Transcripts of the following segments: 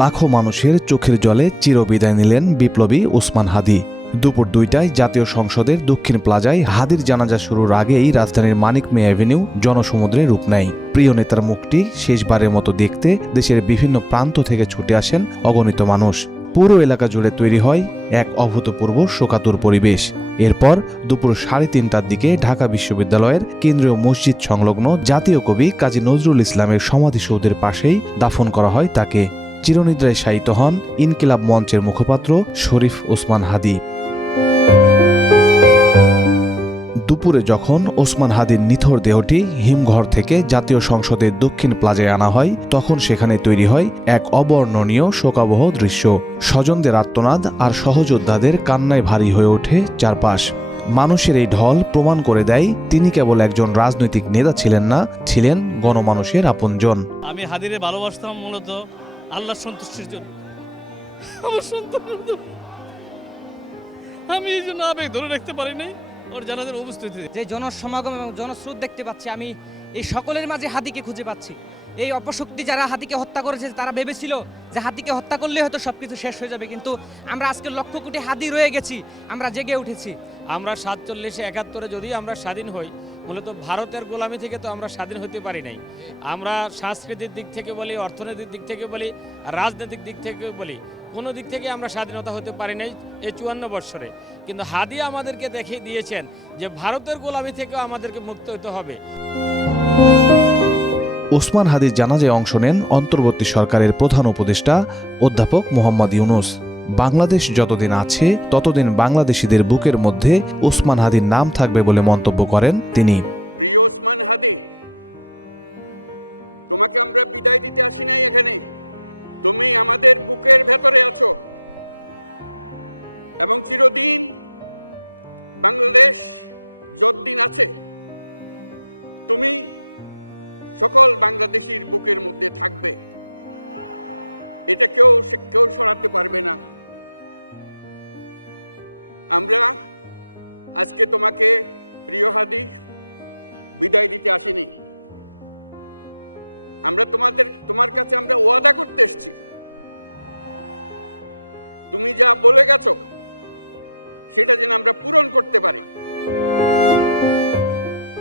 লাখো মানুষের চোখের জলে চিরবিদায় নিলেন বিপ্লবী ওসমান হাদি। দুপুর 2টায় জাতীয় সংসদের দক্ষিণ প্লাজায় হাদির জানাজা শুরুর আগেই রাজধানীর মানিক মিয়া অ্যাভিনিউ জনসমুদ্রে রূপ নেয়। প্রিয় নেতার মুখটি শেষবারের মতো দেখতে দেশের বিভিন্ন প্রান্ত থেকে ছুটে আসেন অগণিত মানুষ। পুরো এলাকা জুড়ে তৈরি হয় এক অভূতপূর্ব শোকাতুর পরিবেশ। এরপর দুপুর 3:30টার দিকে ঢাকা বিশ্ববিদ্যালয়ের কেন্দ্রীয় মসজিদ সংলগ্ন জাতীয় কবি কাজী নজরুল ইসলামের সমাধিসৌধের পাশেই দাফন করা হয় তাকে। চিরনিদ্রায় শায়িত হন ইনকিলাব মঞ্চের মুখপাত্র শরীফ ওসমান হাদি। দুপুরে যখন ওসমান হাদির নিথর দেহটি হিমঘর থেকে জাতীয় সংসদের দক্ষিণ প্লাজায় আনা হয়, তখন সেখানে তৈরি হয় এক অবর্ণনীয় শোকাবহ দৃশ্য। স্বজনদের আর্তনাদ আর সহযোদ্ধাদের কান্নায় ভারী হয়ে ওঠে চারপাশ। মানুষের এই ঢল প্রমাণ করে দেয় তিনি কেবল একজন রাজনৈতিক নেতা ছিলেন না, ছিলেন গণমানুষের আপনজন। আমি হাদিরে ভালোবাসতাম মূলত আল্লাহর সন্তুষ্টির জন্য। আমার সন্তান আমি এই জন্য আবেগ ধরে রাখতে পারি নাই। ওর জানাজার উপস্থিতি যে জনসমাগম এবং জনস্রোত দেখতে পাচ্ছি, আমি এই সকলের মাঝে হাদিকে খুঁজে পাচ্ছি। এই অপশক্তি যারা হাদিকে হত্যা করেছে তারা ভেবেছিল যে হাদিকে হত্যা করলে হয়তো সবকিছু শেষ হয়ে যাবে, কিন্তু আমরা আজকে লক্ষ কোটি হাদি রয়ে গেছি, আমরা জেগে উঠেছি। আমরা 47-71 যদি আমরা স্বাধীন হই, মূলত ভারতের গোলামি থেকে তো আমরা স্বাধীন হতে পারি নাই। আমরা সাংস্কৃতিক দিক থেকে বলি, অর্থনৈতিক দিক থেকে বলি, রাজনৈতিক দিক থেকে বলি, কোনো দিক থেকে আমরা স্বাধীনতা হতে পারি নাই এই 54 বৎসরে। কিন্তু হাদি আমাদেরকে দেখিয়ে দিয়েছেন যে ভারতের গোলামি থেকেও আমাদেরকে মুক্ত হতে হবে। ওসমান হাদির জানাজায় অংশ নেন অন্তর্বর্তী সরকারের প্রধান উপদেষ্টা অধ্যাপক মোহাম্মদ ইউনূস। বাংলাদেশ যতদিন আছে ততদিন বাংলাদেশিদের বুকের মধ্যে ওসমান হাদির নাম থাকবে বলে মন্তব্য করেন তিনি। প্রিয় ওসমান হাদি, তোমাকে আমরা বিদায় দিতে আসি নাই এখানে। তুমি আমাদের বুকের ভেতরে আছো এবং চিরদিন বাংলাদেশ যতদিন আছে তুমি সকল বাংলাদেশির বুকের মধ্যে থাকবে। এটা কেউ সরাতে পারবে না। আমরা আজকে তোমাকে প্রিয় হাদি বিদায় দিতে আসিনি। আমরা তোমার কাছে আমরা ওয়াদা করতে এসেছি। তুমি যা বলে গেছো সেটা যেন আমরা পূরণ করতে পারি।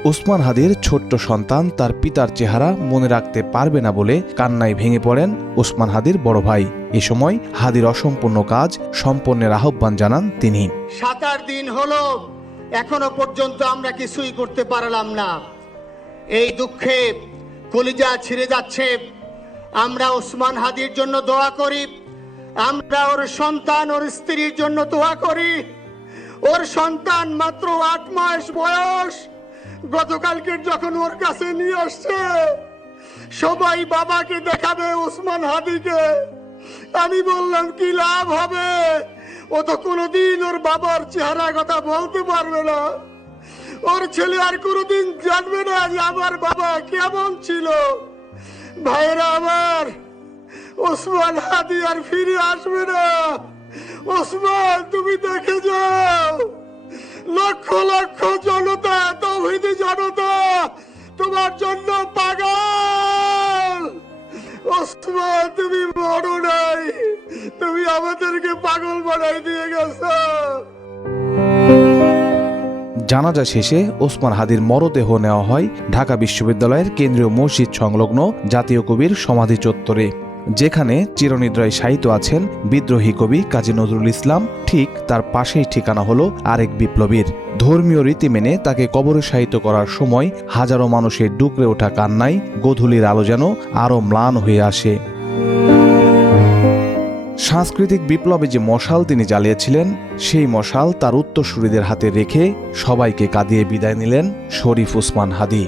ওসমান হাদির ছোট্ট সন্তান তার পিতার চেহারা মনে রাখতে পারবে না বলে কান্নায় ভেঙে পড়েন ওসমান হাদির বড় ভাই। এ সময় হাদির অসম্পূর্ণ কাজ সম্পন্নের আহ্বান জানান তিনি। 7 দিন হলো এখনো পর্যন্ত আমরা কিছুই করতে পারলাম না। এই দুঃখে কলিজা ছিঁড়ে যাচ্ছে। আমরা ওসমান হাদির জন্য দোয়া করি, আমরা ওর সন্তান ওর স্ত্রীর জন্য দোয়া করি। ওর সন্তান মাত্র 8 মাস বয়স। গতকালকে যখন ওর কাছে নিয়ে আসছে, সবাই বাবাকে দেখাবে ওসমান হাদিকে। আমি বললাম কি লাভ হবে, ও তো কোনোদিন ওর বাবার চেহারা কথা বলতে পারবে না। ওর ছেলে আর কোনোদিন জানবে না যে আমার বাবা কেমন ছিল। ভাইরা আমার, ওসমান হাদি আর ফিরে আসবে না। ওসমান, তুমি দেখে যাও, লক্ষ লক্ষ জনতা, তৌহিদি জনতা তোমার জন্য পাগল। ওসমান, তুমি মরো নাই, তুমি আমাদেরকে পাগল বানাই দিয়ে গেছো। জানাজা শেষে ওসমান হাদির মরদেহ নেওয়া হয় ঢাকা বিশ্ববিদ্যালয়ের কেন্দ্রীয় মসজিদ সংলগ্ন জাতীয় কবির সমাধি চত্বরে, যেখানে চিরনিদ্রায় শায়িত আছেন বিদ্রোহী কবি কাজী নজরুল ইসলাম। ঠিক তার পাশেই ঠিকানা হলো আরেক বিপ্লবীর। ধর্মীয় রীতি মেনে তাকে কবরে শায়িত করার সময় হাজারো মানুষের ডুকরে ওঠা কান্নায় গোধূলির আলো যেন আরো ম্লান হয়ে আসে। সাংস্কৃতিক বিপ্লবে যে মশাল তিনি জ্বালিয়েছিলেন, সেই মশাল তার উত্তরসূরিদের হাতে রেখে সবাইকে কাঁদিয়ে বিদায় নিলেন শরীফ ওসমান হাদি।